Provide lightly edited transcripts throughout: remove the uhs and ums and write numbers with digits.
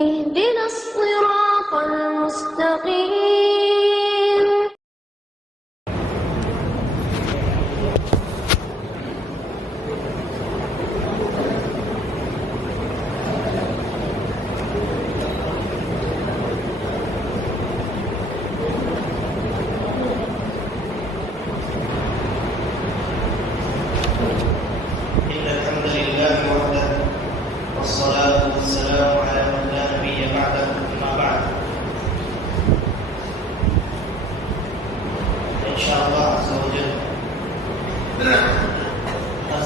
اهدنا الصراط المستقيم. إن الحمد لله وحده والصلاة والسلام على من لا نبي بعده أما بعد إن شاء الله عز وجل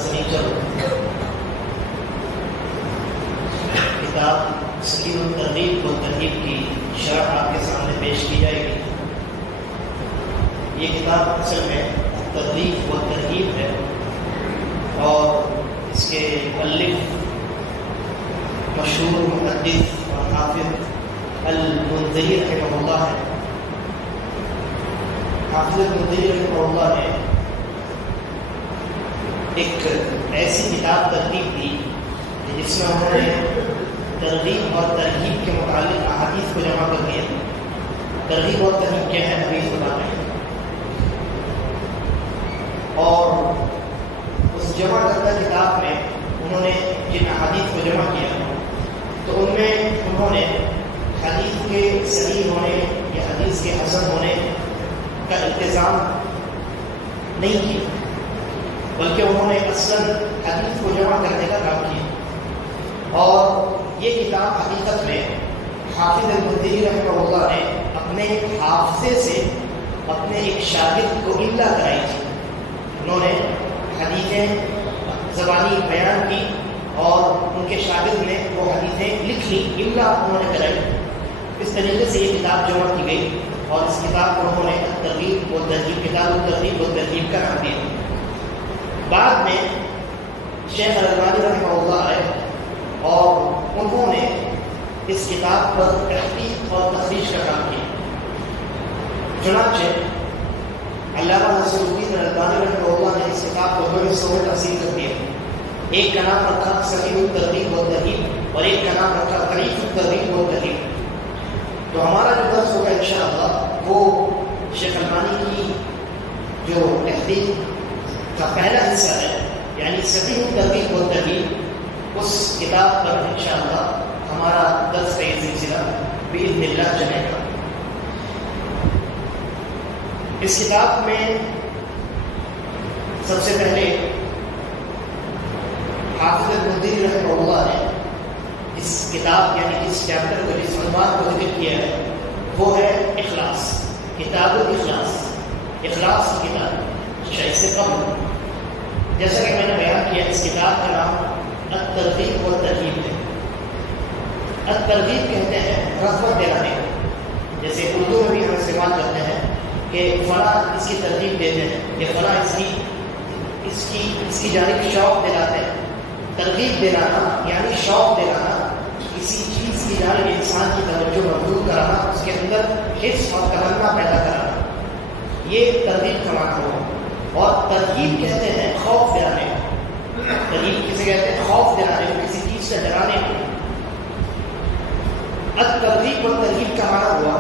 سنیچر کتاب صحیح الترغیب و ترغیب کی شرح آپ کے سامنے پیش کی جائے گی. یہ کتاب اصل میں ترغیب و ترغیب ہے اور اس کے مؤلف مشہور محدث اور حافظ المنذری رحمہ اللہ ہے. حافظ المنذری رحمہ اللہ نے ایک ایسی کتاب ترتیب دی جس میں انہوں نے ترغیب اور ترغیب کے متعلق احادیث کو جمع کر دیا. ترغیب اور ترغیب کیا ہے حدیث بتانے اور اس جمع کردہ کتاب میں انہوں نے جن احادیث کو جمع کیا تو ان میں انہوں نے حدیث کے صحیح ہونے یا حدیث کے حسن ہونے کا التزام نہیں کیا بلکہ انہوں نے اصلاً حدیث کو جمع کرنے کا کام کیا. اور یہ کتاب حقیقت میں حافظ المنذری رحمہ اللہ نے اپنے حافظے سے اپنے ایک شاگرد کو املا کرائی تھی. انہوں نے حدیثیں زبانی بیان کی اور ان کے شاگرد نے وہ حدیثیں لکھ لی, املا انہوں نے کرائی. اس طریقے سے یہ کتاب جمع کی گئی اور اس کتاب کو انہوں نے ترغیب و ترغیب کتاب الترغیب و ترغیب کا نام دیا. بعد میں شیخ الالبانی رحمہ اللہ آئے اور انہوں نے اس کتاب پر تحقیق اور تخریج کا کام کیا. چنانچہ علامہ ناصر الدین الالبانی رحمہ اللہ نے اس کتاب کو دو حصوں میں تقسیم کر دیا. ایک کا نام رکھا صحیح الترغیب و ترغیب اور ایک کا نام رکھا ضعیف الترغیب و ترغیب. تو ہمارا جو درس ہوگا انشاءاللہ وہ شیخ البانی کی جو تحقیق کا پہلا حصہ ہے یعنی صحیح الترغیب و ترغیب, اس کتاب پر انشاءاللہ ہمارا درس کا یہ سلسلہ باذن اللہ چلے گا. اس کتاب میں سب سے پہلے حافظ المنذری رحمہ اللہ نے اس کتاب یعنی اس چیپٹر کو جس عنوان کو ذکر کیا ہے وہ ہے اخلاص. کتاب الاخلاص, اخلاص کی کتاب. اس سے قبل جیسا کہ میں نے بیان کیا اس کتاب کا نام الترغیب و ترغیب ہے. الترغیب کہتے ہیں رغبت دلانے کو, جیسے اردو میں بھی ہم استعمال کرتے ہیں کہ فلاں اس کی ترغیب دیتے ہیں کہ فلاں اس کی جانب شوق دلاتے ہیں. ترغیب دلانا یعنی شوق دلانا, کسی چیز کی جانب انسان کی توجہ مبذول کرانا, اس کے اندر حس اور تمنا پیدا کرانا, یہ ترغیب کا معنی ہو. اور ترغیب کہتے ہیں خوف دلانے کو. ترغیب کسے کہتے ہیں؟ خوف دلانے کو, کسی چیز سے ڈرانے کو. الترغیب و ترغیب کا معنی ہوا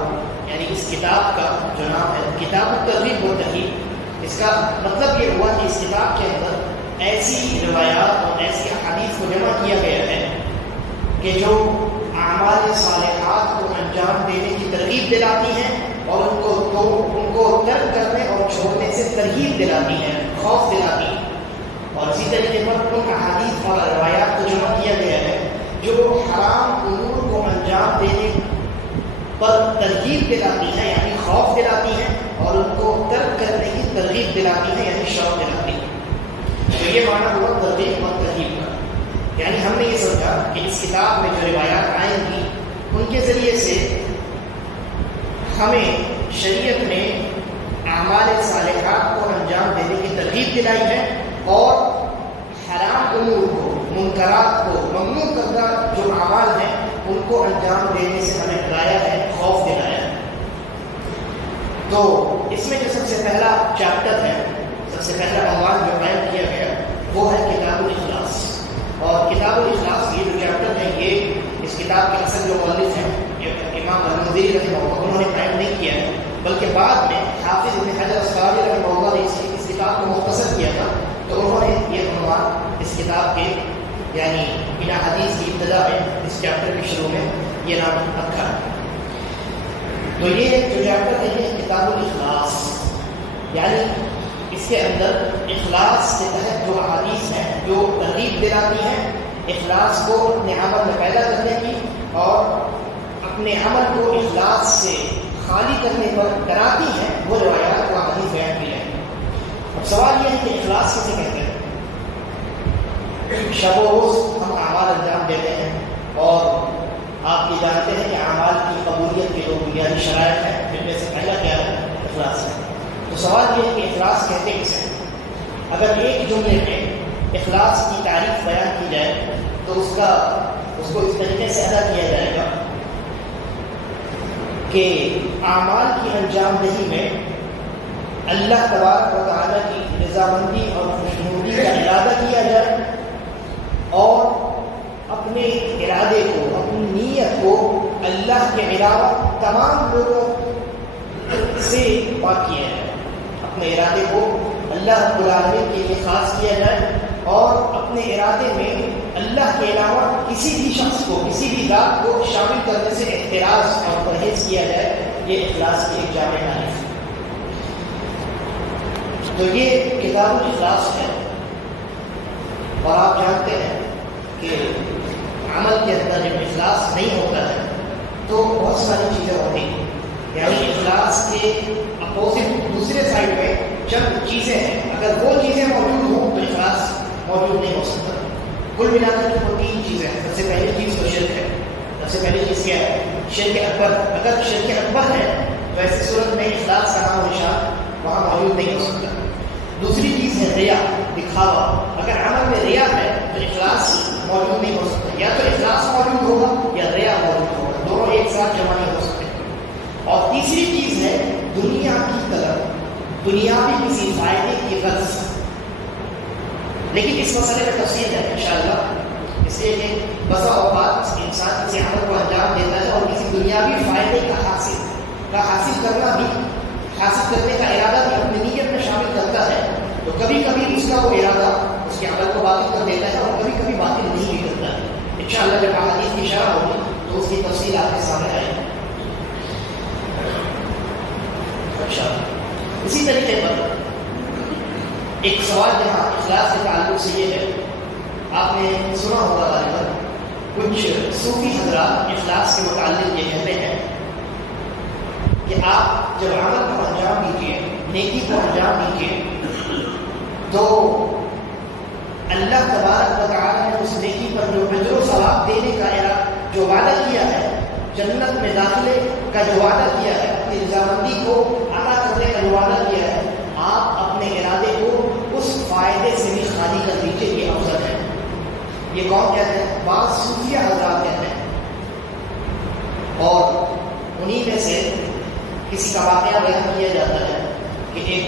یعنی اس کتاب کا جو نام ہے کتاب الترغیب و ترغیب, اس کا مطلب یہ ہوا کہ اس کتاب کے اندر ایسی روایات اور ایسی احادیث کو جمع کیا گیا ہے کہ جو اعمال صالحات کو انجام دینے کی ترغیب دلاتی ہیں اور ان کو ترک کرنے اور چھوڑنے سے ترغیب دلاتی ہیں, خوف دلاتی ہیں. اور اسی طریقے پر ان احادیث اور روایات کو جمع کیا گیا ہے جو حرام امور کو انجام دینے پر ترغیب دلاتی ہیں یعنی خوف دلاتی ہیں اور ان کو ترک کرنے کی ترغیب دلاتی ہیں یعنی شوق دلاتی ہیں. تو یہ معنی ہوا ترغیب اور ترغیب کا. یعنی ہم نے یہ سوچا کہ اس کتاب میں جو روایات آئیں گی ان کے ذریعے سے ہمیں شریعت نے اعمال صالحات کو انجام دینے کی ترغیب دلائی ہے اور حرام امور کو, منکرات کو, ممنوع کردہ جو اعمال ہیں ان کو انجام دینے سے ہمیں ڈرایا ہے, خوف دلایا ہے. تو اس میں جو سب سے پہلا چیپٹر ہے, سب سے پہلا عنوان جو قائم کیا گیا وہ ہے کتاب الاخلاص. اور کتاب الاخلاص یہ جو چیپٹر ہے یہ اس کتاب کے اصل جو مؤلف الجوزی رحمہ اللہ انہوں نے قائم نہیں کیا ہے، بلکہ بعد میں حافظ ابن حجر اسقلانی رحمہ اللہ نے اس کتاب کو مختصر کیا تھا، تو انہوں نے یہ عنوان اس کتاب کے یعنی بنا حدیث کی ابتدا میں اس چیپٹر کے شروع میں یہ نام رکھا ہے۔ تو یہ جو چیپٹر ہے یہ کتاب الاخلاص، یعنی اس کے اندر اخلاص کے تحت جو احادیث ہیں جو ترغیب دلاتی ہیں اخلاص کو اپنے عمل میں پیدا کرنے کی اور اپنے عمل کو اخلاص سے خالی کرنے پر ڈراتی ہیں، وہ روایات و احادیث بیان کی جائیں۔ اب سوال یہ ہے کہ اخلاص کسے کہتے ہیں؟ شب و روز ہم اعمال انجام دیتے ہیں اور آپ یہ جانتے ہیں کہ اعمال کی قبولیت کے دو بنیادی شرائط ہیں، جن میں سے پہلا کیا ہے؟ اخلاص ہے۔ تو سوال یہ ہے کہ اخلاص کہتے کسے ہیں؟ اگر ایک جملے میں اخلاص کی تعریف بیان کی جائے تو اس کو اس طریقے سے ادا کیا جائے گا کہ اعمال کی انجام دہی میں اللہ تبارک و تعالیٰ کی رضامندی اور خوشنودی کا ارادہ کیا جائے اور اپنے ارادے کو اپنی نیت کو اللہ کے علاوہ تمام لوگوں سے پاک کیا جائے، اپنے ارادے کو اللہ رب العالمین کے لیے خاص کیا جائے اور اپنے ارادے میں اللہ کے علاوہ کسی بھی شخص کو کسی بھی ذات کو شامل کرنے سے احتراز اور پرہیز کیا جائے، یہ اخلاص کی ایک جامع تعریف ہے۔ تو یہ کتاب الاخلاص ہے اور آپ جانتے ہیں کہ عمل کے اندر جب اخلاص نہیں ہوتا ہے تو بہت ساری چیزیں ہوتی ہیں، یعنی اخلاص کے اپوزٹ دوسرے سائڈ میں چند چیزیں ہیں، اگر وہ چیزیں موجود ہوں تو اخلاص موجود نہیں ہو سکتا۔ کل ملا کر وہ تین چیزیں ہیں۔ سب سے پہلی چیز تو شرک ہے۔ سب سے پہلی چیز کیا ہے؟ شرک اکبر۔ اگر شرک اکبر ہے تو ایسی صورت میں اخلاص کا نام و نشان وہاں موجود نہیں ہو سکتا۔ دوسری چیز ہے ریا، دکھاوا۔ اگر عمل میں ریا ہے تو اخلاص موجود نہیں ہو سکتا، یا تو اخلاص موجود ہوگا یا ریا موجود ہوگا، دونوں ایک ساتھ جمع نہیں ہو سکتے۔ اور تیسری چیز ہے دنیا کی طلب، دنیاوی کسی فائدے کی غرض۔ لیکن اس مسئلے میں تفصیل ہے انشاءاللہ، اس لیے کہ بسا اوقات انسان کسی عمل کو انجام دیتا ہے اور کسی دنیاوی فائدے کا حاصل کرنے کا ارادہ بھی اپنی نیت میں شامل کرتا ہے، تو کبھی کبھی اس کا وہ ارادہ اس کے عمل کو باطل کر دیتا ہے اور کبھی کبھی باطل نہیں بھی کرتا ہے۔ انشاءاللہ جب احادیث کی شرح ہوگی تو اس کی تفصیل آپ کے سامنے آئے گی۔ اچھا، اسی طریقے پر ایک سوال یہاں اخلاص کے تعلق سے یہ ہے، آپ نے سنا ہوگا غالباً کچھ صوفی حضرات اخلاص کے متعلق یہ کہتے ہیں کہ آپ جب عمل کو انجام دیجیے، نیکی کو انجام دیجیے، تو اللہ تبارک و تعالیٰ نے اس نیکی پر جو اجر و ثواب دینے کا جو وعدہ کیا ہے، جنت میں داخلے کا جو وعدہ کیا ہے، اپنی رضامندی کو عطا کرنے کا جو وعدہ کیا ہے، آپ اپنے ارادے کو اس فائدے سے بھی خالی کر دیجیے، یہ افضل ہے۔ یہ کون کہتے ہیں؟ بعض صوفیہ حضرات کہتے ہیں، اور انہی میں سے کسی کا واقعہ بیان کیا جاتا ہے کہ ایک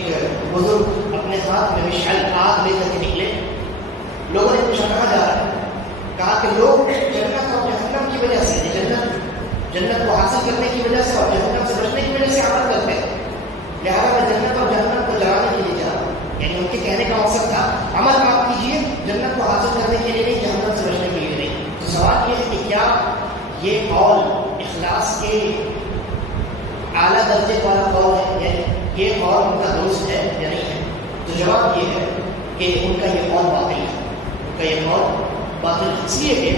بزرگ اپنے ہاتھ میں مشعل آگ لے کر کے نکلے، لوگوں نے پوچھا کہاں جا رہا ہے؟ کہا کہ لوگ جنت اور جہنم کی وجہ سے، جنت کو حاصل کرنے کی وجہ سے اور جہنم سے بچنے کی وجہ سے عمل کرتے ہیں، لہٰذا میں جنت اور جہنم کو جلانے کے لیے جا رہا ہوں۔ یعنی ان کے کہنے کا مقصد تھا عمل آپ کیجیے، جنت کو حاصل کرنے کے لیے نہیں، جہنم سے بچنے کے لیے نہیں۔ تو سوال یہ ہے کہ کیا یہ قول اخلاص کے اعلیٰ درجے والا قول ہے، یعنی یہ قول ان کا درست ہے یا نہیں ہے؟ تو جواب یہ ہے کہ ان کا یہ قول باطل ہے، ان کا یہ قول باطل ہے، اس لیے کہ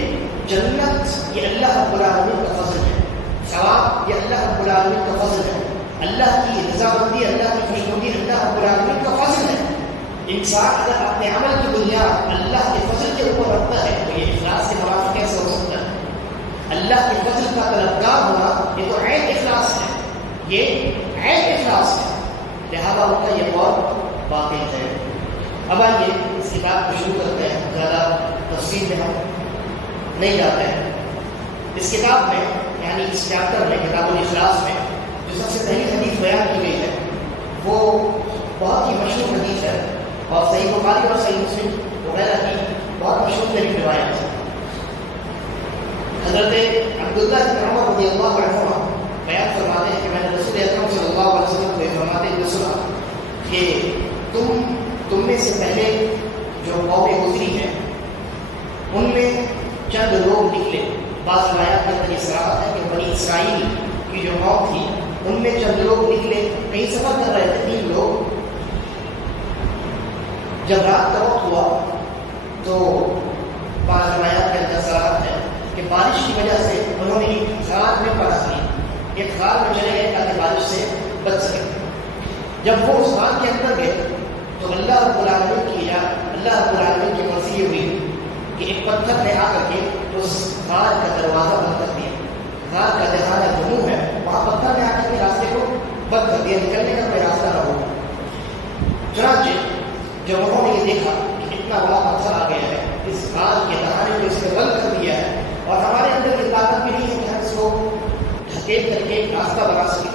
جنت یہ اللہ رب العالمین کا فضل ہے، ثواب یہ اللہ رب العالمین کا فضل ہے، اللہ کی رضامندی، اللہ کی خوشنودی اللہ رب العالمین کا فضل ہے۔ انسان اگر اپنے عمل کی بنیاد اللہ کے فضل کے اوپر رکھتا ہے تو یہ اخلاص کے منافع کیسے ہو سکتا ہے؟ اللہ کے فضل کا طلبگار ہونا یہ تو عین اخلاص ہے، یہ عین اخلاص ہے، لہذا ان کا یہ قول باطل ہے۔ اب آئیے اس کتاب کو شروع کرتے ہیں، زیادہ تفصیل میں ہم نہیں جاتے ہیں۔ اس کتاب میں یعنی اس چیپٹر میں کتاب الاخلاص میں جو سب سے پہلی حدیث بیان کی گئی ہے وہ بہت ہی مشہور حدیث ہے اور صحیح بخاری اور صحیح مسلم وغیرہ کی بہت مشہور ترین روایت ہے۔ حضرت عبداللہ بن عمر رضی اللہ عنہما بیان ہوئے فرماتے ہوئے سنا کہ تم میں سے پہلے جو قومیں گزری ہیں ان میں چند لوگ نکلے. بعض روایات کے اندر یہ صراحت ہے کہ بنی اسرائیل کی جو قوم تھی ان میں چند لوگ نکلے, کہیں سفر کر رہے تھے 3 لوگ. جب رات کا وقت ہوا تو بعض روایات کے اندر صراحت ہے کہ بارش کی وجہ سے انہوں نے ایک غار میں پناہ لی, ایک غار میں چلے گئے تاکہ بارش سے بچ سکے. جب وہ اس غار کے اندر گئے تو اللہ رب العالمین کی مرضی یہ ہوئی کہ ایک پتھر نے آ کر کے اس غار کا دروازہ بند کر دیا. غار کا جہاں جموں ہے وہاں پتھر نے آ کر کے راستے کو بند کر دیا, نکلنے کا کوئی راستہ نہ ہو. چنانچہ جب انہوں نے یہ دیکھا کہ اتنا بڑا پتھر آ گیا ہے, اس غار کے دہانے کو اس نے بند کر دیا ہے اور ہمارے اندر یہ طاقت بھی نہیں ہے کہ ہم اس کو ڈھکیل کر کے ایک راستہ بنا سکیں,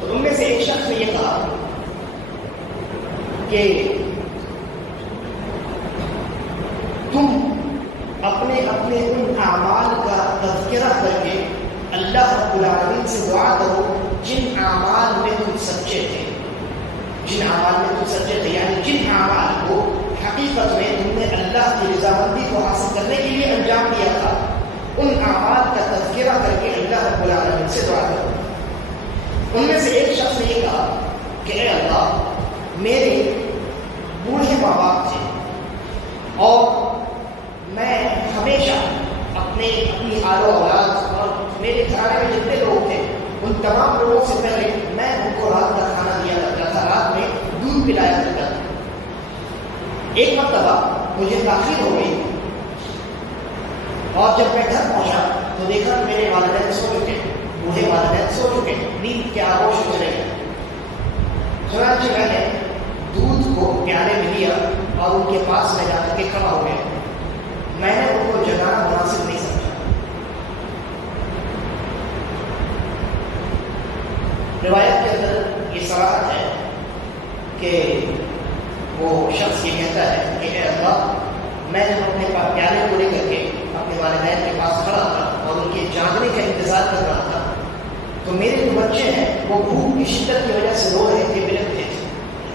تو ان میں سے ایک شخص نے یہ کہا کہ تم اپنے ان اعمال کا تذکرہ کر کے اللہ رب العالمین سے دعا کرو جن اعمال میں تم سچے تھے, یعنی جن اعمال کو حقیقت میں تم نے اللہ کی رضامندی کو حاصل کرنے کے لیے انجام دیا تھا, ان اعمال کا تذکرہ کر کے اللہ رب العالمین سے دعا کرو. ان میں سے ایک شخص نے یہ کہا کہ اے اللہ, میرے بوڑھے ماں باپ تھے اور میں ہمیشہ اپنی آل و اولاد اور میرے گھرانے میں جتنے لوگ تھے ان تمام لوگوں سے پہلے میں ان کو رات کا کھانا دیا کرتا تھا, رات میں دودھ پلایا کرتا تھا. ایک مرتبہ مجھے تاخیر ہو گئی اور جب میں گھر پہنچا تو دیکھا کہ میرے والدین سو چکے, بوڑھے والدین سو چکے, نیند کے آغوش میں چلے گئے. چنانچہ میں نے دودھ کو پیالے میں لیا اور ان کے پاس میں جا کر کے کھڑا ہو گیا. میں نے ان کو جگانا مناسب نہیں سمجھا. روایت کے اندر یہ صراحت ہے کہ وہ شخص یہ کہتا ہے کہ اے اللہ, میں جب اپنے پیالے کو لے کر کے اپنے والدین کے پاس کھڑا تھا اور ان کے جاگنے کا انتظار کر رہا تھا تو میرے جو بچے ہیں وہ بھوک کی شدت کی وجہ سے رو رہے تھے, بلکتے تھے,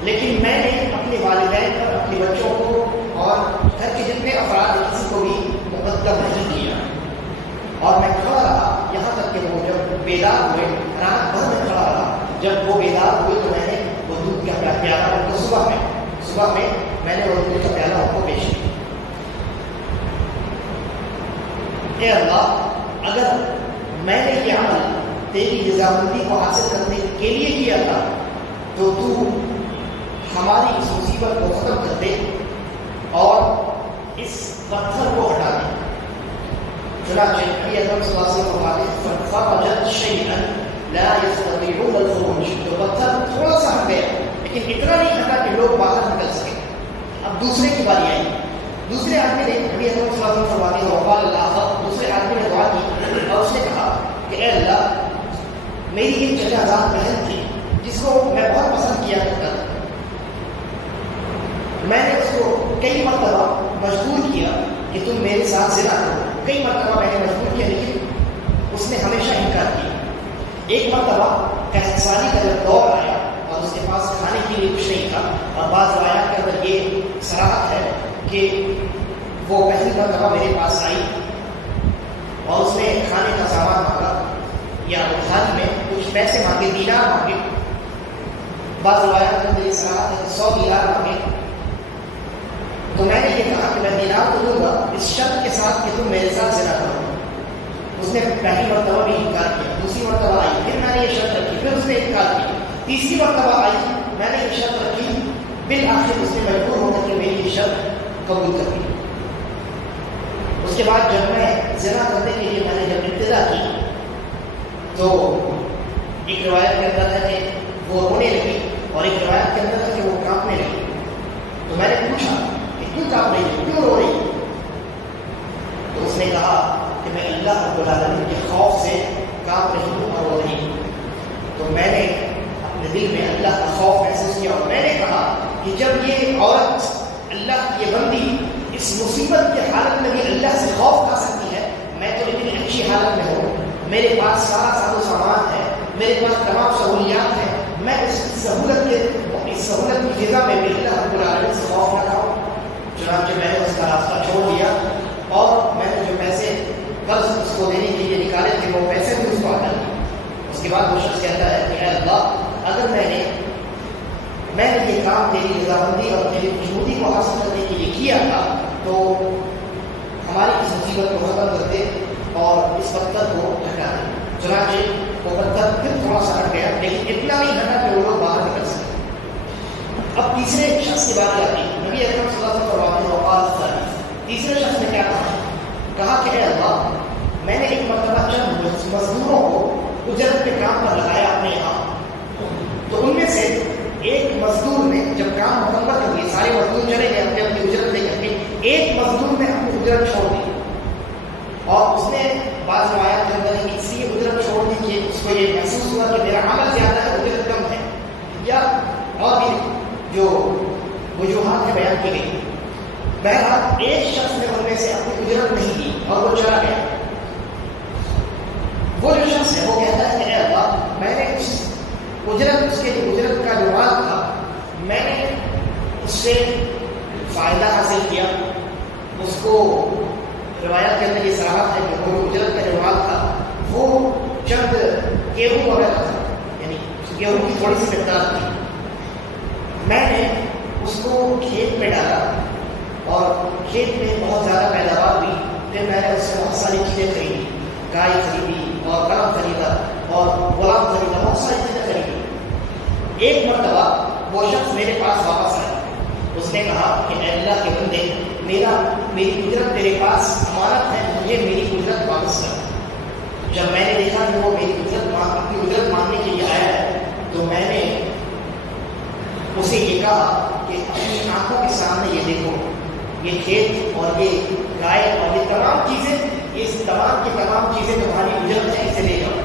لیکن میں نے اپنے والدین پر, اپنے بچوں کو اور گھر کے جتنے افراد ہیں کسی کو بھی مقدم نہیں کیا اور میں کھڑا رہا یہاں تک کہ وہ جب بیدار ہوئے, رات بھر میں کھڑا رہا. جب وہ بیدار ہوئے تو میں نے وہ دودھ کا پیالہ ان کو صبح میں میں نے وہ دودھ کا پیالہ ان کو پیش کیا. اے اللہ, اگر میں نے یہ عمل تیری رضامندی کو حاصل کرنے کے لیے کیا تھا تو تو ہماری اس مصیبت کو ختم کر دے اور اس پتھر کو ہٹا دے. چنانچہ نبی اکرم صلی اللہ علیہ وسلم فرماتے ہیں فَفَرَجَتْ شَيْئًا لَا يَسْتَطِيعُونَ الْخُرُوجَ, تو پتھر تھوڑا سا ہٹ گیا لیکن اتنا نہیں ہٹا کہ لوگ باہر نکل سکے. اب دوسرے کی باری آئی. دوسرے آدمی نے نبی اکرم صلی اللہ علیہ وسلم فرماتے ہیں وقال اللہ, دوسرے آدمی نے دعا کی اور اس نے کہا کہ اے اللہ, میری ایک چچا زاد بہن تھی جس کو میں بہت پسند کیا کرتا تھا. میں نے اس کو کئی مرتبہ مجبور کیا کہ تم میرے ساتھ زنا کرو, کئی مرتبہ میں نے مجبور کیا لیکن اس نے ہمیشہ انکار کیا. ایک مرتبہ قحط سالی کا جب دور آیا اور اس کے پاس کھانے کے لیے کچھ نہیں تھا, اور بعض روایات کے اندر یہ صراحت ہے کہ وہ پہلی مرتبہ میرے پاس آئی اور اس نے کھانے کا سامان مانگا یا ادھاری میں کچھ پیسے مانگے, دینار مانگے. بعض روایات کے اندر یہ صراحت ہے 100 دینار مانگے. تو میں نے یہ کہا کہ میں دینار تو دوں گا اس شرط کے ساتھ کہ تم میرے ساتھ زنا کرو. اس نے پہلی مرتبہ بھی انکار کیا, دوسری مرتبہ آئی, پھر میں نے یہ شرط رکھی, پھر اس نے انکار کیا, تیسری مرتبہ آئی, میں نے یہ شرط رکھی, بالآخر اس نے مجبور ہو کر کے میری یہ شرط قبول کر دی. اس کے بعد جب میں زنا کرنے کے لیے میں نے جب ابتدا کی تو ایک روایت کے اندر ہے کہ وہ رونے لگی اور ایک روایت کے اندر ہے کہ وہ کانپنے لگی. تو میں نے پوچھا کہ کیوں کانپ رہی ہے, کیوں رو رہی ہے؟ تو اس نے کہا کہ میں اللہ رب العالمین کے خوف سے کانپ رہی ہوں اور رو رہی ہوں. تو میں نے اپنے دل میں اللہ کا خوف محسوس کیا اور میں نے کہا کہ جب یہ عورت, اللہ کی یہ بندی اس مصیبت کی حالت میں بھی اللہ سے خوف کھا سکتی ہے, میں تو اتنی اچھی حالت میں ہوں, میرے پاس سارا ساز و سامان ہے, میرے پاس تمام سہولیات ہیں, میں اس سہولت کی فضا میں بھی اللہ رب العالمین سے خوف نہ کھاؤں. چنانچہ میں نے اس کا راستہ چھوڑ دیا اور میں نے جو پیسے قرض اس کو دینے کے لیے نکالے تھے وہ پیسے بھی اس کو ادا کیے. اس کے بعد وہ شخص کہتا ہے کہ اے اللہ اگر میں نے یہ کام تیری رضامندی اور تیری خوشنودی کو حاصل کرنے کے لیے کیا تھا تو ہماری اس مصیبت کو ختم کر دے اور اس پتھر کو ہٹا دے. چنانچہ وہ پتھر پھر تھوڑا سا ہٹ گیا لیکن اتنا نہیں ہٹا کہ وہ لوگ باہر نکل سکے. اب تیسرے شخص کی بات آتی ہے. نبی اکرم صلی اللہ علیہ وسلم تیسرے شخص نے کیا کہا کہ اے اللہ میں نے ایک مرتبہ چند مزدوروں کو اجرت کے کام پر لگایا اپنے یہاں تو ان میں سے ایک مزدور نے جب کام مکمل کر دیا سارے مزدور چلے گئے اپنی اپنی اجرت لے کر کے ایک مزدور نے اپنی اجرت چھوڑ دی اور اس نے بعض روایات کے اندر اس لیے اجرت چھوڑ دی کہ اس کو یہ محسوس ہوا کہ میرا عمل زیادہ ہے اجرت کم ہے یا اور بھی جو وجوہات ہیں بیان کی گئی. بہرحال ایک شخص نے ان میں سے اپنی اجرت نہیں دی اور وہ چلا گیا. وہ جو شخص ہے وہ کہتا ہے کہ اے اللہ میں نے اس کے اجرت کا جو مال تھا میں نے اس سے فائدہ حاصل کیا. اس کو روایت کے اندر یہ صراحت ہے کہ وہ اجرت کا جو مال تھا وہ چند گیہوں وغیرہ تھا یعنی گیہوں کی تھوڑی سی مقدار تھی. میں نے اس کو کھیت میں ڈالا اور کھیت میں بہت زیادہ پیداوار ہوئی. پھر میں نے اس سے بہت ساری چیزیں خریدی, گائے خریدی اور غنم خریدا اور غلام خریدا, بہت ساری چیزیں خریدی. ایک مرتبہ وہ شخص میرے پاس واپس آیا. اس نے کہا کہ اے اللہ کے بندے میری اجرت تیرے پاس امانت ہے, مجھے میری اجرت واپس کر. جب میں نے دیکھا کہ وہ میری اپنی اجرت مانگنے کے لیے آیا ہے تو میں نے اسے یہ کہا کہ اپنی آنکھوں کے سامنے یہ دیکھو, یہ کھیت اور یہ گائے اور یہ تمام چیزیں, اس تمام کی تمام چیزیں تمہاری اجرت ہے, اسے لے جاؤ.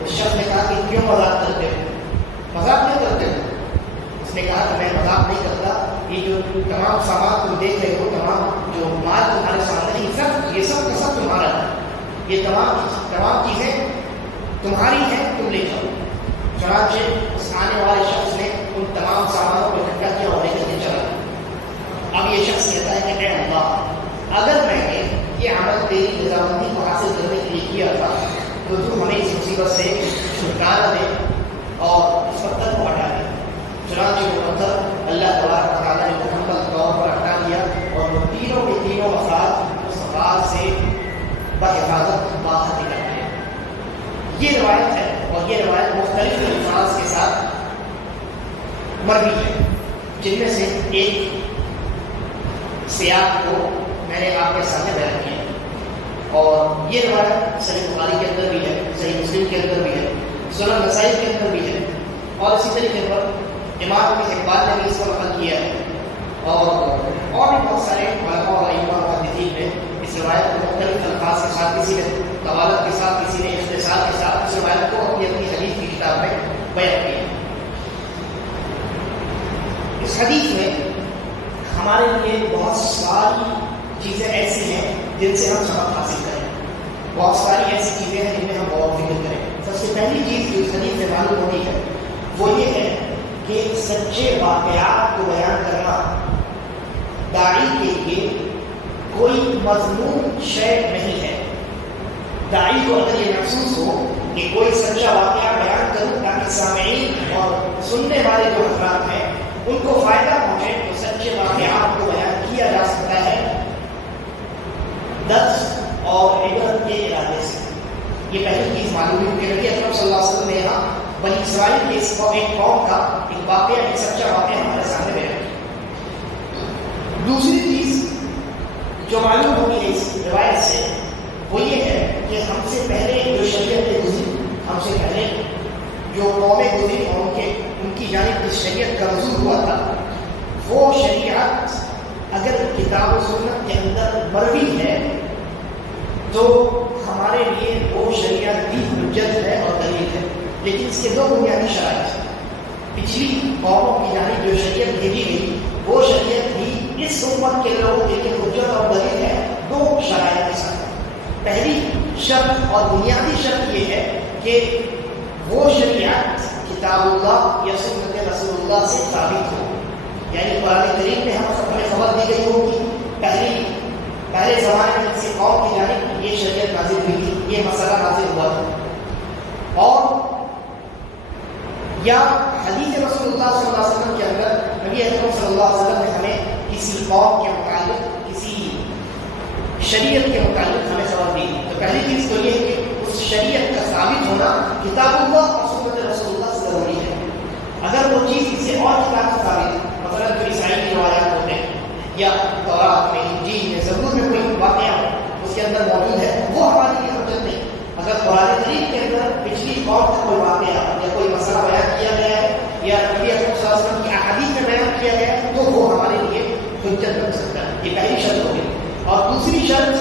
اس شخص نے کہا کہ کیوں مذاق کرتے ہو؟ مذاق نہیں کرتے ہو. اس نے کہا کہ میں مذاق نہیں کرتا, یہ جو تمام سامان تم دیکھ رہے ہو, تمام جو مال تمہارے سامنے یہ سب کا سب تمہارا ہے, یہ تمام چیزیں تمہاری ہیں, تم لے جاؤ. چنانچہ اس آنے والے شخص نے ان تمام سامانوں کو اکٹھا کیا اور لے کر کے چلا. اب یہ شخص کہتا ہے کہ اے اللہ اگر میں نے یہ عمل تیری رضامندی کو حاصل کرنے کے لیے کیا تھا تو تو ہمیں اس مصیبت سے چھٹکارا دے اور اس پتھر کو ہٹا دے. چنانچہ وہ پتھر اللہ تبارک و تعالیٰ نے مکمل طور پر ہٹا دیا اور وہ تینوں کے تینوں افراد اس غار سے بحفاظت باہر نکل گئے. یہ روایت ہے اور یہ روایت مختلف الفاظ کے ساتھ مروی ہے, جن میں سے ایک سیاق کو میں نے آپ کے سامنے بیان کیا اور یہ روایت صحیح بخاری کے اندر بھی ہے, صحیح مسلم کے اندر بھی ہے, سنن نسائی کے اندر بھی ہے اور اسی طریقے پر امام ابن حبان نے بھی اس کو نقل کیا ہے اور بھی بہت سارے علماء اور ائمہ اور محدثین نے اس روایت کو مختلف الفاظ کے ساتھ, کسی نے طوالت کے ساتھ, کسی نے اختصار کے ساتھ اس روایت کو اپنی حدیث کی کتاب میں بیان کیا. اس حدیث میں ہمارے لیے بہت ساری چیزیں ایسی ہیں جن سے ہم سبق حاصل کریں, بہت ساری ایسی چیزیں ہیں جن میں ہم غور و فکر کریں. سب سے پہلی چیز جو اس حدیث سے معلوم ہوتی ہے وہ یہ ہے کہ سچے واقعات کو بیان کرنا داعی کے لیے کوئی مضمون شے نہیں ہے. داعی کو اگر یہ محسوس ہو کہ کوئی سچا واقعہ بیان کروں تاکہ سامعین اور سننے والے جو افراد ہیں ان کو فائدہ پہنچے, تو سچے واقعات کو بیان کیا جا سکتا ہے درس اور عبرت کے ارادے سے. یہ پہلی چیز معلوم ہے کہ نبی اکرم صلی اللہ علیہ وسلم نے یہاں بنی اسرائیل کے ایک قوم کا ایک واقعہ, ایک سچا واقعہ ہمارے سامنے بیان کیا. دوسری چیز جو معلوم ہوگی اس روایت سے وہ یہ ہے کہ ہم سے پہلے جو شریعتیں گزری, ہم سے پہلے جو قومیں گزری اور ان کی جانب جس شریعت کا نزول ہوا تھا وہ شریعت اگر کتاب و سنت کے اندر مروی ہے تو ہمارے لیے وہ شریعت بھی حجت ہے اور دلیل ہے. لیکن اس کے دو بنیادی شرائط ہیں. پچھلی قوموں کی جانب جو شریعت بھیجی گئی وہ شریعت بھی اس امت کے لوگوں کے لیے حجت اور دلیل ہے دو شرائط کے ساتھ. پہلی شرط اور بنیادی شرط یہ ہے کہ وہ شریعت کتاب اللہ یا سنت رسول اللہ سے ثابت ہو. یعنی قرآن کریم میں ہمیں خبر دی گئی ہو کہ پہلے زمانے میں کسی قوم کی جانب یہ شریعت نازل ہوئی تھی, یہ مسئلہ نازل ہوا تھا, اور یا حدیث رسول اللہ صلی اللہ علیہ وسلم کے اندر نبی اکرم صلی اللہ علیہ وسلم نے ہمیں کسی قوم کے متعلق, کسی شریعت کے متعلق ہمیں خبر دی. تو پہلی چیز تو یہ ہے کہ اس شریعت کا ثابت ہونا کتاب اللہ اور سنت رسول اللہ سے ضروری ہے. اگر وہ چیز کسی اور کتاب سے ثابت, مثلا جو عیسائی کی روایات ہوتے ہیں یا تورات میں, انجیل میں, زبور میں کوئی واقعہ اس کے اندر موجود ہے, وہ ہمارے لیے حجت نہیں. اگر قرآن کریم کے اندر پچھلی قوم کا کوئی واقعہ یا کوئی مسئلہ بیان کیا گیا ہے یا نبی اکرم صلی اللہ علیہ وسلم کی احادیث میں بیان کیا گیا ہے تو وہ ہمارے لیے حجت بن سکتا ہے. یہ پہلی شرط ہوگی. اور دوسری شرط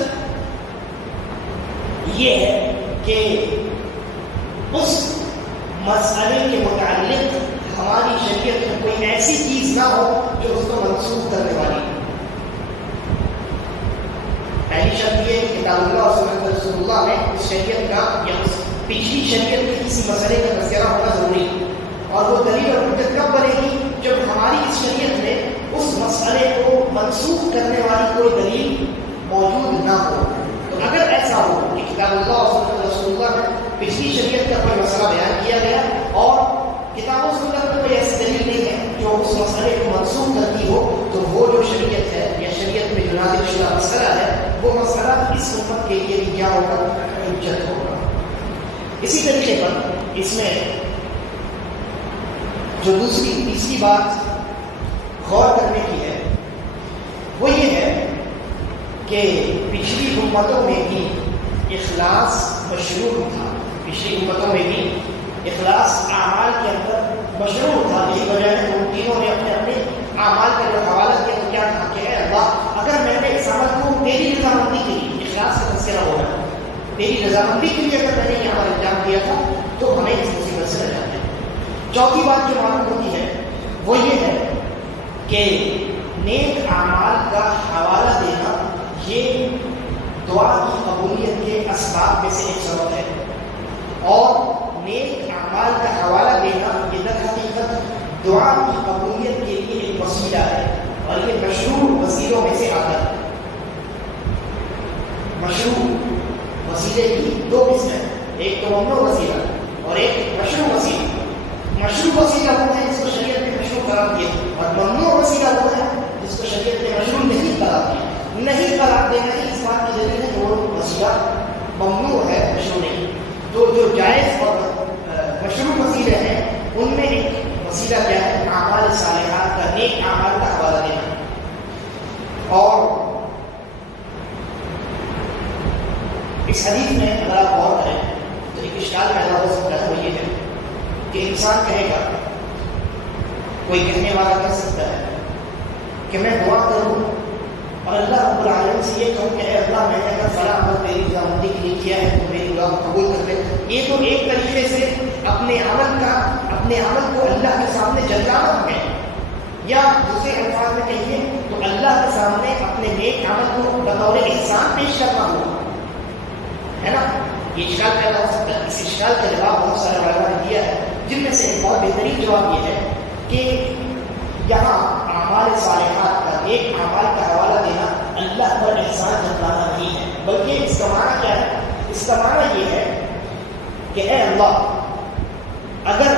یہ ہے کہ اس مسئلے کے متعلق ہماری شریعت میں کوئی ایسی چیز نہ ہو جو اس کو منسوخ کرنے والی. پہلی شرط یہ ہے کہ کتاب اللہ اور سنت رسول اللہ میں اس شریعت کا یا اس پچھلی شریعت کے کسی مسئلے کا تذکرہ ہونا ضروری ہے. اور وہ دلیل اور حجت کب بنے گی جب ہماری اس شریعت میں اس مسئلے کو منسوخ کرنے والی کوئی دلیل موجود نہ ہو. تو اگر ایسا ہو کہ کتاب اللہ اور سنت رسول اللہ میں پچھلی شریعت کا کوئی مسئلہ بیان کیا گیا اور کتاب و سنت میں کوئی ایسی دلیل نہیں ہے جو اس مسئلے کو منسوخ کرتی ہو, تو وہ جو شریعت ہے یا شریعت میں جو نازل شدہ مسئلہ ہے وہ مسئلہ اس امت کے لیے بھی کیا ہوگا, حجت ہوگا. اسی طریقے پر اس میں جو تیسری بات غور کرنے کی ہے وہ یہ ہے کہ پچھلی امتوں میں بھی اخلاص مشروع تھا. پچھلی امتوں میں بھی اخلاص اعمال کے اندر مشروع تھا. یہی وجہ ہے کہ ان تینوں نے اپنے اپنے اعمال کا جو حوالہ کیا تو کیا تھا کہ اے اللہ اگر میں نے اس عمل کو تیری رضامندی کے لیے, اخلاص کا تذکرہ ہو رہا ہے, تیری رضامندی کے لیے اگر میں نے یہ عمل انجام دیا تھا تو ہمیں اس مصیبت سے بچاتے ہیں. چوتھی بات جو معلوم ہوتی ہے وہ یہ ہے کہ نیک اعمال کا حوالہ دینا یہ دعا کی قبولیت کے اسباب میں سے ایک سبب ہے, اور نیک اعمال کا حوالہ دینا یہ در حقیقت دعا کی قبولیت کے لیے ایک وسیلہ ہے, اور یہ مشروع وسیلوں میں سے آتا ہے. مشروع وسیلے کی دو قسمیں, ایک تو ممنوع وسیلہ اور ایک مشروع وسیلہ. مشروع وسیلہ وہ ہے جس کو شریعت نے مشروع قرار دیا, اور ممنوع وسیلہ وہ ہے جس کو شریعت نے مشروع نہیں قرار دیا. نہیں قرار دینا ہی اس بات کی دلیل ہے کہ وہ وسیلہ ممنوع ہے, مشروع نہیں. تو جو جائز اور مشروع وسیلے ہیں ان میں ایک وسیلہ کیا ہے, اعمال صالحات کا, نیک اعمال کا حوالہ دینا. اور اس حدیث میں اگر آپ غور کریں تو ایک اشکال پیدا ہو سکتا ہے, وہ یہ ہے کہ انسان کہے گا, کوئی کہنے والا کہہ سکتا ہے کہ میں دعا کروں اور اللہ رب العالمین سے یہ کہوں کہ اے اللہ میں نے اگر فلاں عمل تیری رضامندی کے لیے کیا ہے تو میری دعا کو قبول کر لے. یہ تو ایک طریقے سے اپنے عمل کو اللہ کے سامنے جلانا ہے, یا دوسرے الفاظ میں کہیے تو اللہ کے سامنے اپنے نیک عمل کو بطور احسان پیش کرنا ہوگا, ہے نا. یہ اشکال پیدا ہو سکتا ہے. اس اشکال کا جواب بہت سارے علماء نے دیا ہے, جن میں سے ایک بہت بہترین جواب یہ ہے کہ یہاں اعمال صالحات کا, ایک اعمال کا حوالہ دینا اللہ پر احسان جتلانا نہیں ہے, بلکہ اس کا معنی کیا ہے؟ اس کا معنی یہ ہے کہ اے اللہ اگر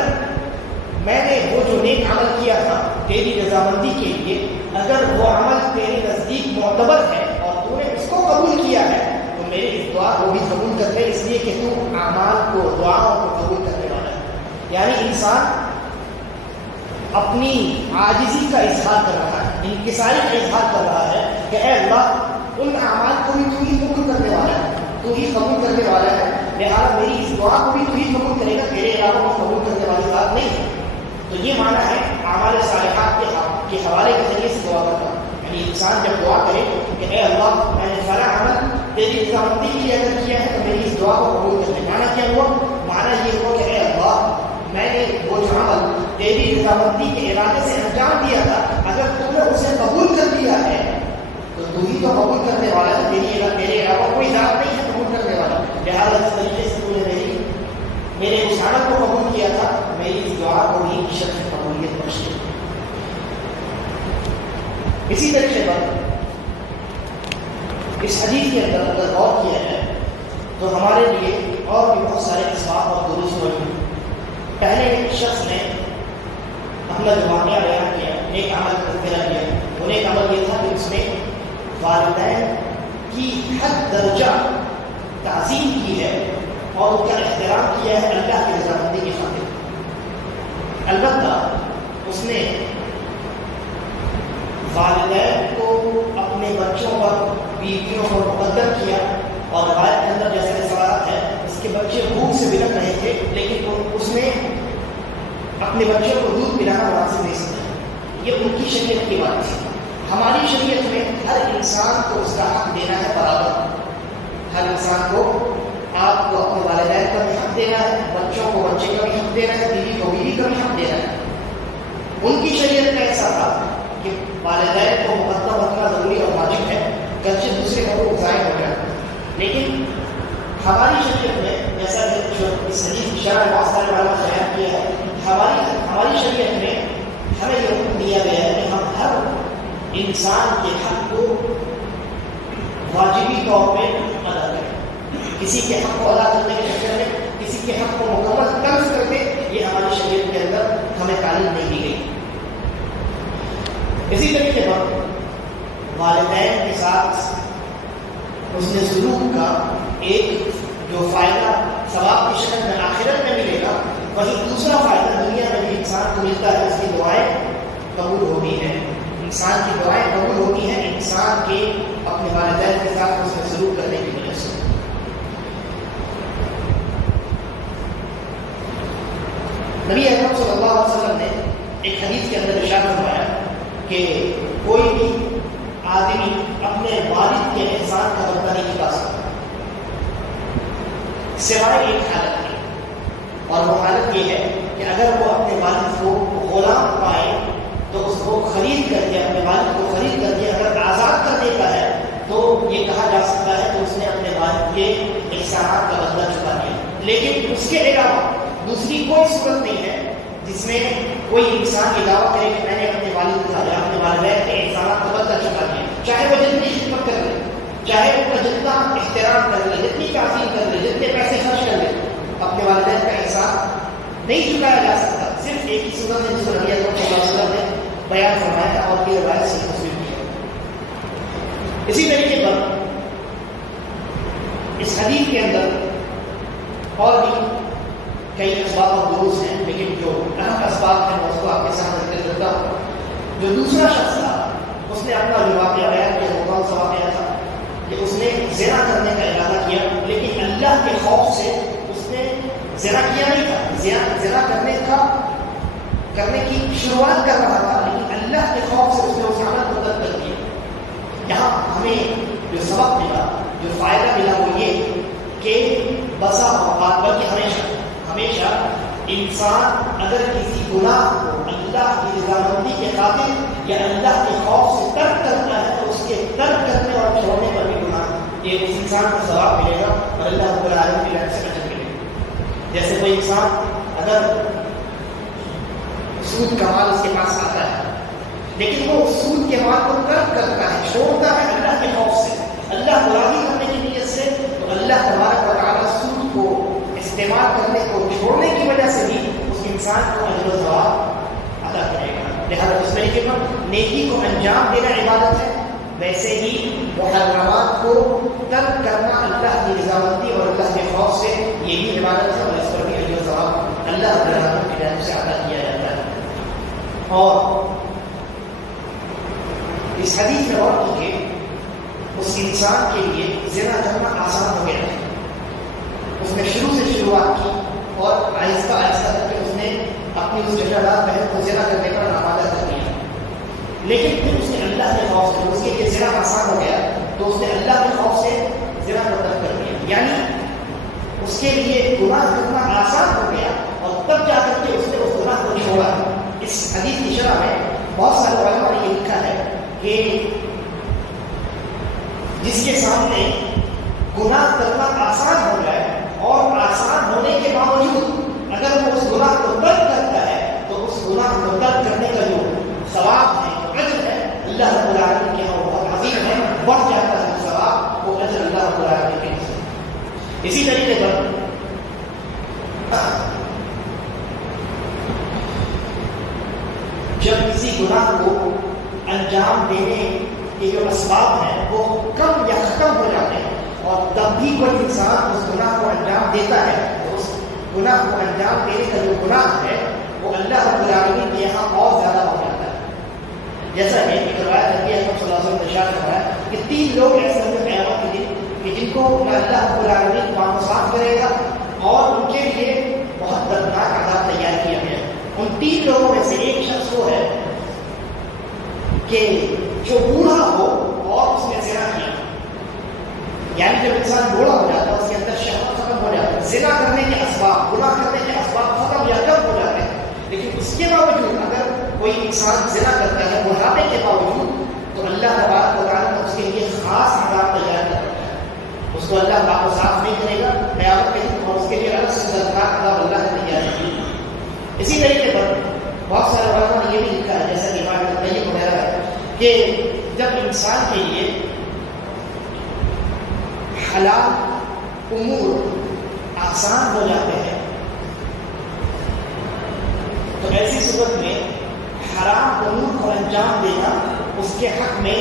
میں نے وہ جو نیک عمل کیا تھا تیری رضامندی کے لیے, اگر وہ عمل تیرے نزدیک معتبر ہے اور تو نے اس کو قبول کیا ہے تو میرے اس دعا کو بھی قبول کر لے, اس لیے کہ تو اعمال کو, دعاؤں کو قبول کرنے والا ہے. یعنی انسان اپنی عاجزی کا اظہار کر رہا ہے, انکساری کا اظہار کر رہا ہے کہ اے اللہ ان اعمال کو بھی تو ہی قبول کرنے والا ہے, تو ہی قبول کرنے والا ہے, لہٰذا میری اس دعا کو بھی تو ہی قبول کرے گا, تیرے علاوہ قبول کرنے والی بات نہیں ہے. تو یہ معنی ہے اعمال صالحات کے حوالے کے ذریعے سے دعا کرنا. یعنی انسان جب دعا کرے کہ اے اللہ میں نے فلاں عمل تیری رضامندی کے لیے اگر کیا ہے تو میری اس دعا کو قبول کر لے. معنی کیا ہوا؟ معنی یہ ہوا کہ اے اللہ میں نے وہ جو عمل تیری رضامندی کے ارادے سے انجام دیا تھا, اگر تم نے اسے قبول کر لیا ہے تو ہی تو قبول کرنے والا ہے, میرے علاوہ کوئی ذات نہیں ہے قبول کرنے والا. لہٰذا اس طریقے سے تو نے میرے اس عمل کو قبول اسی طریقے پر اس حدیث کے اندر اگر غور کیا جائے تو ہمارے لیے اور بھی بہت سارے اسباب اور دروس موجود ہیں۔ پہلے ایک شخص نے اپنا جو واقعہ بیان کیا، ایک عمل کا تذکرہ کیا، وہ ایک عمل یہ تھا کہ اس نے والدین کی حد درجہ تعظیم کی ہے اور ان کا احترام کیا ہے اللہ کی رضامندی کی خاطر۔ البتہ اس نے والدین کو اپنے بچوں پر، بیویوں پر مقدم کیا، اور روایت کے اندر جیسے سوالات ہے اس کے بچے بھوک سے بلک رہے تھے لیکن اس نے اپنے بچوں کو دودھ پلانا مناسب نہیں سمجھا۔ یہ ان کی شریعت کی بات تھی۔ ہماری شریعت میں ہر انسان کو اس کا حق دینا ہے برابر۔ ہر انسان کو، آپ کو اپنے والدین کا بھی حق دینا ہے، بچوں کو بچے کا بھی حق دینا ہے، بیوی کو بیوی کا بھی حق دینا ہے۔ ان کی شریعت میں ایسا تھا کہ والدین کو مقدم رکھنا ضروری اور واجب ہے، گرچہ دوسرے حقوق ضائع ہو جائے۔ لیکن ہماری شریعت میں، جیسا کہ اس حدیث کی شرح بہت سارے علماء نے بیان کیا ہے، ہماری شریعت میں ہمیں یہ حکم دیا گیا ہے کہ ہم ہر انسان کے حق کو واجبی طور پہ ادا کریں۔ کسی کے حق کو ادا کرنے کے چکر میں کسی کے حق کو مکمل طرز کر کے یہ ہماری شریعت کے اندر ہمیں تعلیم نہیں دی گئی۔ اسی طریقے پر والدین کے ساتھ اس نے سلوک کا ایک جو فائدہ ثواب کی شکل میں آخرت میں ملے گا، وہی دوسرا فائدہ دنیا میں بھی انسان کو ملتا ہے، اس کی دعائیں قبول ہوتی ہیں۔ انسان کی دعائیں قبول ہوتی ہیں انسان کے اپنے والدین کے ساتھ اس میں سلوک کرنے کی وجہ سے۔ نبی اکرم صلی اللہ علیہ وسلم نے ایک حدیث کے اندر ارشاد فرمایا کہ کوئی بھی آدمی اپنے والد کے احسان کا بدلہ نہیں چکا سکتا سوائے ایک حالت کی، اور وہ حالت یہ ہے کہ اگر وہ اپنے والد کو غلام پائے تو اس کو خرید کر کے، اپنے والد کو خرید کر کے اگر آزاد کر دیتا ہے تو یہ کہا جا سکتا ہے کہ اس نے اپنے والد کے احسانات کا بدلہ چکا دیا۔ لیکن اس کے علاوہ دوسری کوئی صورت نہیں ہے جس میں کوئی انسان یہ دعویٰ کرے کہ میں نے اپنے والد کا یا اپنے والدین کے احسانات کا بدلہ چکا دیا، چاہے وہ جتنی خدمت کر لے، چاہے ان کا جتنا احترام کر لے، جتنی تعظیم کر لے، جتنے پیسے خرچ کر لے، اپنے والدین کا احسان نہیں چکایا جا سکتا۔ صرف ایک ہی صورت ہے جس کو نبی اکرم صلی اللہ علیہ وسلم نے بیان فرمایا اور یہ روایت سے تصویر کی ہے۔ اسی طریقے پر اس حدیث کے اندر اور بھی کئی اسباب اور دروس ہیں، لیکن جو اہم اسباب ہیں وہ اس کو آپ کے سامنے ذکر کرتا ہوں۔ جو دوسرا شخص تھا اس نے اپنا جو واقعہ بیان کیا وہ کون سا واقعہ تھا کہ اس نے زنا کرنے کا ارادہ کیا، لیکن اللہ کے خوف سے اس نے زنا کیا نہیں تھا، زنا کرنے کی شروعات کر رہا تھا، لیکن اللہ کے خوف سے اس نے اس عمل کو ترک کر دیا۔ یہاں ہمیں جو سبق ملا، جو فائدہ ملا وہ یہ کہ بسا اوقات، بلکہ ہمیشہ انسان اگر کسی گناہ کو اللہ کی رضامندی کے خاطر یا اللہ کے خوف سے ترک کرتا ہے تو اس کے ترک کرنے اور چھوڑنے پر بھی گناہ یہ اس انسان کو ثواب ملے گا اور اللہ رب العالمین کی رحمت سے اجر ملے گا۔ جیسے کوئی انسان اگر سود کا مال اس کے پاس آتا ہے لیکن وہ سود کے مال کو ترک کرتا ہے، چھوڑتا ہے اللہ کے خوف سے، اللہ کو راضی کرنے کی نیت سے، تو اللہ تبارک و تعالیٰ سود کو استعمال کرنے کو چھوڑنے کی وجہ سے بھی اس انسان کو اجر و ثواب عطا کرے گا۔ لہٰذا اس طریقے پر نیکی کو انجام دینا عبادت ہے، ویسے ہی محرمات کو ترک کرنا اللہ کی رضامندی اور اللہ کے خوف سے یہ بھی عبادت ہے، اور اس پر بھی اجر و ثواب اللہ رب العالمین کی جانب سے عطا کیا جاتا ہے۔ اور اس حدیث میں غور کیجیے، اس انسان کے لیے زنا کرنا آسان ہو گیا ہے۔ اس نے شروع سے شروعات کی اور آہستہ آہستہ کر کے اس نے اپنی اس جگہ بہن کو زنا کرنے پر آمادہ کر دیا، لیکن پھر اس نے اللہ کے خوف سے، اس کے لیے زنا آسان ہو گیا تو اس نے اللہ کے خوف سے زنا کو ترک کر دیا، یعنی اس کے لیے گناہ کرنا آسان ہو گیا اور تب جا کر کے اس نے اس گناہ کو چھوڑا۔ اس حدیث کی شرح میں بہت سارے علماء نے یہ لکھا ہے کہ جس کے سامنے گناہ کرنا آسان ہو جائے اور آسان ہونے کے باوجود اگر وہ اس گناہ کو ترک کرتا ہے تو اس گناہ کو ترک کرنے کا جو ثواب ہے، جو اجر ہے، اللہ رب العالمین اسی طریقے پر جب کسی گناہ کو انجام دینے کے جو اسباب ہیں وہ کم یا ختم ہو جاتے ہیں اور تب بھی کوئی انسان اس گناہ کو انجام دیتا ہے تو اس گناہ کو انجام دینے کا جو گناہ ہے وہ اللہ رب العالمین کے یہاں اور زیادہ ہو جاتا ہے. جیسا کہ ایک روایت نبی اکرم صلی اللہ علیہ وسلم نے ارشاد فرمایا کہ 3 لوگ ایسے ہوں گے قیامت کے دن کہ جن کو اللہ رب العالمین معاف کرے گا اور ان کے لیے بہت دردناک عذاب تیار کیا گیا. ان 3 لوگوں میں سے ایک شخص وہ ہے کہ جو بوڑھا ہو اور اس نے زنا کیا. یعنی جب انسان بوڑھا ہو جاتا ہے اس کے اندر شہوت ختم ہو جاتا ہے, زنا کرنے کے اسباب, گناہ کرنے کے اسباب ختم یا کم ہو جاتے ہیں. لیکن اس کے باوجود اگر کوئی انسان زنا کرتا ہے بڑھاپے کے باوجود تو اللہ تبارک و تعالیٰ اس کے لیے خاص عذاب تیار کرتا ہے. اس کو اللہ پاک و صاف نہیں کرے گا قیامت کے دن اور اس کے لیے الگ سے دردناک عذاب اللہ نے تیار کیا. اسی طریقے پر بہت سارے علماء نے یہ بھی لکھا ہے جیسا کہ امام ابن القیم وغیرہ ہے کہ جب انسان کے لیے حلال امور آسان ہو جاتے ہیں تو ایسی صورت میں حرام امور کو انجام دینا اس کے حق میں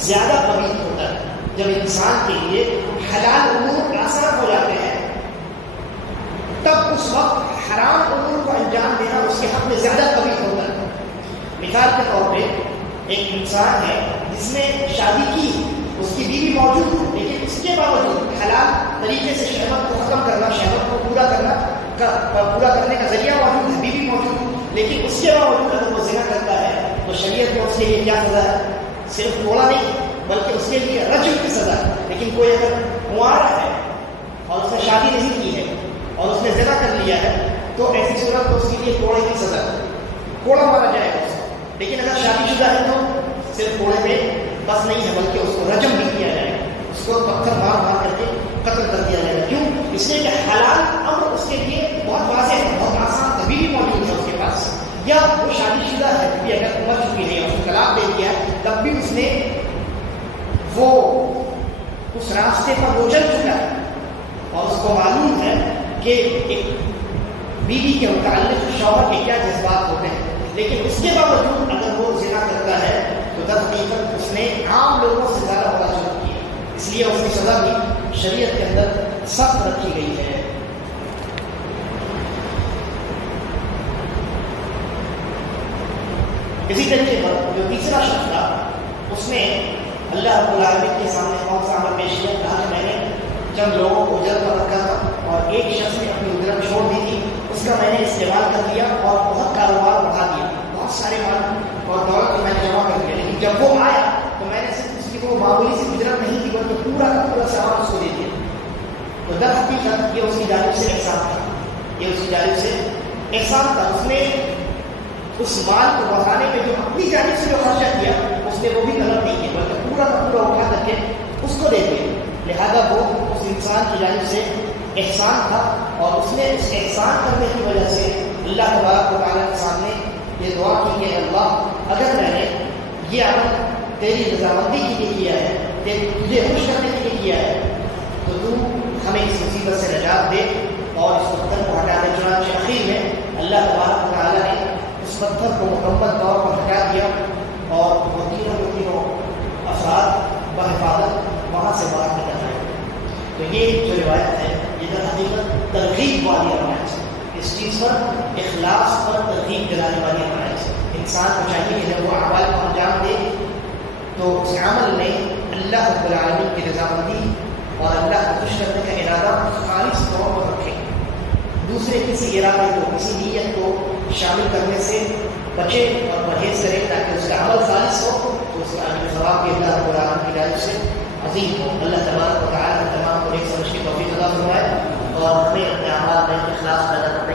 زیادہ قبیح ہوتا ہے. جب انسان کے لیے حلال امور آسان ہو جاتے ہیں تب اس وقت حرام امور کو انجام دینا اس کے حق میں زیادہ قبیح ہوتا ہے. مثال کے طور پہ ایک انسان ہے جس نے شادی کی, اس کی بیوی موجود ہے, لیکن اس کے باوجود حلال طریقے سے شہوت کو ختم کرنا, شہوت کو پورا کرنے کا ذریعہ موجود ہے, بیوی موجود, لیکن اس کے باوجود اگر وہ زنا کرتا ہے تو شریعت میں اس کے لیے کیا سزا ہے؟ صرف توڑا نہیں بلکہ اس کے لیے رجم کی سزا ہے. لیکن کوئی اگر کنوارا ہے اور اس نے شادی نہیں کی ہے اور اس نے زنا کر لیا ہے تو ایسی صورت تو اس کے لیے کوڑے کی سزا ہے, کوڑا مارا جائے گا. لیکن اگر شادی شدہ ہے تو صرف کوڑے پہ بس نہیں ہے بلکہ اس کو رجم بھی کیا جائے گا, اس کو پتھر مار کر کے قتل کر دیا جائے گا. کیوں؟ اس لیے کہ حلال امر اس کے لیے بہت واضح ہے, بہت آسان ابھی بھی موجود ہے اس کے پاس. یا وہ شادی شدہ ہے بھی اگر مر چکی ہے اس کو طلاق دے دیا ہے تب بھی اس نے وہ اس راستے پر وہ چل چکا ہے اور اس کو معلوم ہے کہ ایک بیوی کے متعلق شوہر کے کیا جذبات ہوتے ہیں. لیکن اس کے باوجود اگر وہ زنا کرتا ہے تو درحقیقت اس نے عام لوگوں سے زیادہ بڑا جرم کیا. اس لیے اس کی سزا بھی شریعت کے اندر سخت رکھی گئی ہے. اسی طریقے پر جو تیسرا شخص تھا اس نے اللہ رب العالمین کے سامنے کون سا عمل پیش کیا؟ کہا کہ میں نے چند لوگوں کو اجرت پر رکھا تھا اور ایک شخص نے اپنی اجرت چھوڑ دی تھی, اس کا میں نے استعمال کر دیا اور بہت کاروبار بڑھا دیا, بہت سارے مال اور دولت کو میں نے جمع کر دیا. لیکن جب وہ آیا تو میں نے صرف اس کی وہ معمولی سی اجرت نہیں کی بلکہ پورا کا پورا سامان اس کو دے دیا. تو درحقیقت یہ اس کی جانب سے احسان تھا, یہ اس کی جانب سے احسان تھا. اس نے اس مال کو بڑھانے میں جو اپنی جانب سے جو خرچہ کیا اس نے وہ بھی طلب نہیں کیا بلکہ پورا کا پورا اٹھا کر کے اس کو دے دیا. لہذا وہ اس انسان کی جانب سے احسان تھا اور اس نے اس احسان کرنے کی وجہ سے اللہ تبارک و تعالیٰ کے سامنے یہ دعا کی کہ اللہ اگر میں نے یہ عمل تیری رضامندی کے لیے کیا ہے, تجھے خوش کرنے کے لیے کیا ہے تو تو ہمیں اس مصیبت سے نجات دے اور اس پتھر کو ہٹا دے. چنانچہ آخر میں اللہ تبارک و تعالیٰ نے اس پتھر کو مکمل طور پر ہٹا دیا اور وہ تینوں افراد بحفاظت وہاں سے باہر نکل آئے. تو یہ جو روایت ہے یہ در حقیقت ترغیب والی روایت ہے, اس چیز پر اخلاص پر ترغیب دلانے والی روایت ہے. انسان کو چاہیے کہ جب وہ اعمال کو انجام دے تو اس عمل میں اللہ رب العالمین کی رضامندی اور اللہ کو خوش کرنے کا ارادہ خالص طور پر رکھے, دوسرے کسی ارادے کو کسی نیت کو شامل کرنے سے بچے اور پرہیز کرے تاکہ اس کا عمل خالص ہو تو اس کا اجر ثواب بھی اللہ رب العالمین کی جانب سے عظیم ہو. اللہ تبارک و تعالیٰ تمام کو ایک سمجھ کی توفیق عطا فرمائے اور ہمیں اپنے اعمال میں اخلاص پیدا کرنے